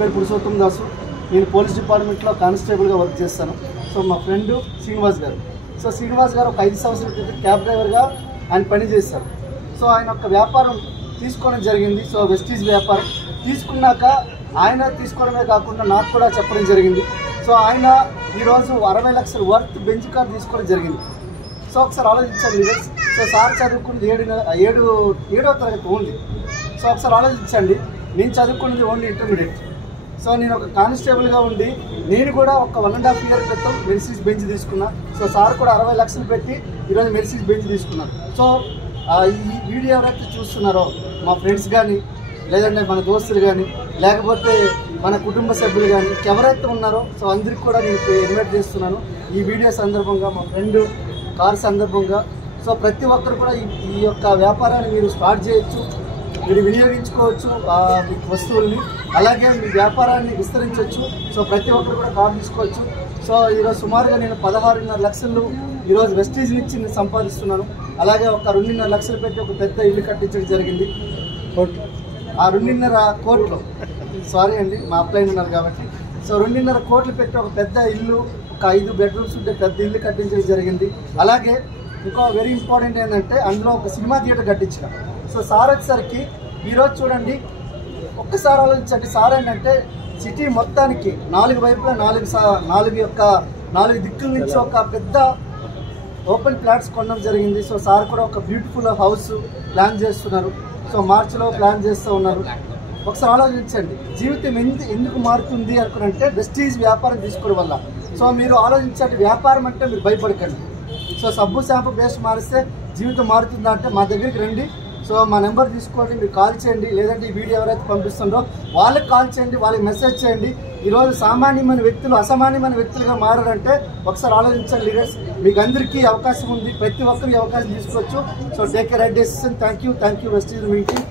పేరు పురుషోత్తం దాసు. నేను పోలీస్ డిపార్ట్మెంట్లో కానిస్టేబుల్గా వర్క్ చేస్తాను. సో మా ఫ్రెండ్ శ్రీనివాస్ గారు. సో శ్రీనివాస్ గారు ఒక 5 సంవత్సరాల క్రితం క్యాబ్ డ్రైవర్గా ఆయన పని చేస్తారు. సో ఆయన ఒక వ్యాపారం తీసుకోవడం జరిగింది. సో వెస్టీజ్ వ్యాపారం తీసుకున్నాక ఆయన తీసుకోవడమే కాకుండా నాకు కూడా చెప్పడం జరిగింది. సో ఆయన ఈరోజు 60 లక్షల వర్త్ బెంచ్ కార్ తీసుకోవడం జరిగింది. సో ఒకసారి ఆలోచించండి. సో సార్ చదువుకున్నది 7వ తరగతి ఓన్లీ. సో ఒకసారి ఆలోచించండి, నేను చదువుకున్నది ఓన్లీ ఇంటర్మీడియట్. సో నేను ఒక కానిస్టేబుల్గా ఉండి నేను కూడా ఒక 1.5 ఇయర్ క్రితం మెర్సిడీస్ బెంచ్ తీసుకున్నా. సో సార్ కూడా 60 లక్షలు పెట్టి ఈరోజు మెర్సిడీస్ బెంచ్ తీసుకున్నారు. సో ఈ వీడియో ఎవరైతే చూస్తున్నారో మా ఫ్రెండ్స్ కానీ, లేదంటే మన దోస్తులు కానీ, లేకపోతే మన కుటుంబ సభ్యులు కానీ ఎవరైతే ఉన్నారో సో అందరికి కూడా నేను ఇన్వైట్ చేస్తున్నాను ఈ వీడియో సందర్భంగా, మా ఫ్రెండ్ కార్ సందర్భంగా. సో ప్రతి ఒక్కరు కూడా ఈ యొక్క వ్యాపారాన్ని మీరు స్టార్ట్ చేయొచ్చు, మీరు వినియోగించుకోవచ్చు మీకు వస్తువుల్ని, అలాగే మీ వ్యాపారాన్ని విస్తరించవచ్చు. సో ప్రతి ఒక్కరు కూడా కార్ తీసుకోవచ్చు. సో ఈరోజు సుమారుగా నేను 16.5 లక్షలు ఈరోజు వెస్టీజ్ నుంచి నేను సంపాదిస్తున్నాను. అలాగే ఒక 2.5 లక్షలు పెట్టి ఒక పెద్ద ఇల్లు కట్టించడం జరిగింది కోర్టులో. ఆ 2.5 కోట్లు, సారీ అండి మా అప్లైన్ ఉన్నారు కాబట్టి, సో 2.5 కోట్లు పెట్టి ఒక పెద్ద ఇల్లు, ఒక 5 బెడ్రూమ్స్ ఉంటే పెద్ద ఇల్లు కట్టించడం జరిగింది. అలాగే ఇంకో వెరీ ఇంపార్టెంట్ ఏంటంటే అందులో ఒక సినిమా థియేటర్ కట్టించిన. సో సార్ వచ్చేసరికి ఈరోజు చూడండి, ఒక్కసారి ఆలోచించండి. సార్ ఏంటంటే సిటీ మొత్తానికి 4 వైపులా 4 దిక్కుల నుంచి ఒక పెద్ద ఓపెన్ ఫ్లాట్స్ కొనడం జరిగింది. సో సార్ కూడా ఒక బ్యూటిఫుల్ హౌస్ ప్లాన్ చేస్తున్నారు. సో మార్చిలో ప్లాన్ చేస్తూ ఉన్నారు. ఒకసారి ఆలోచించండి, జీవితం ఎందుకు మారుతుంది అనుకుంటే వెస్టీజ్ వ్యాపారం తీసుకోవడం వల్ల. సో మీరు ఆలోచించండి, వ్యాపారం అంటే మీరు భయపడకండి. సో సబ్బు షాంపూ బేస్ట్ మారిస్తే జీవితం మారుతుందా అంటే మా దగ్గరికి రండి. సో మా నెంబర్ తీసుకోండి, మీరు కాల్ చేయండి, లేదంటే ఈ వీడియో ఎవరైతే పంపిస్తుందో వాళ్ళకి కాల్ చేయండి, వాళ్ళకి మెసేజ్ చేయండి. ఈరోజు సామాన్యమైన వ్యక్తులు అసామాన్యమైన వ్యక్తులుగా మారారంటే ఒకసారి ఆలోచించండి లీడర్స్. మీకు అందరికీ అవకాశం ఉంది, ప్రతి ఒక్కరికి అవకాశం తీసుకోవచ్చు. So take a right decision. Thank you Vestige meeting.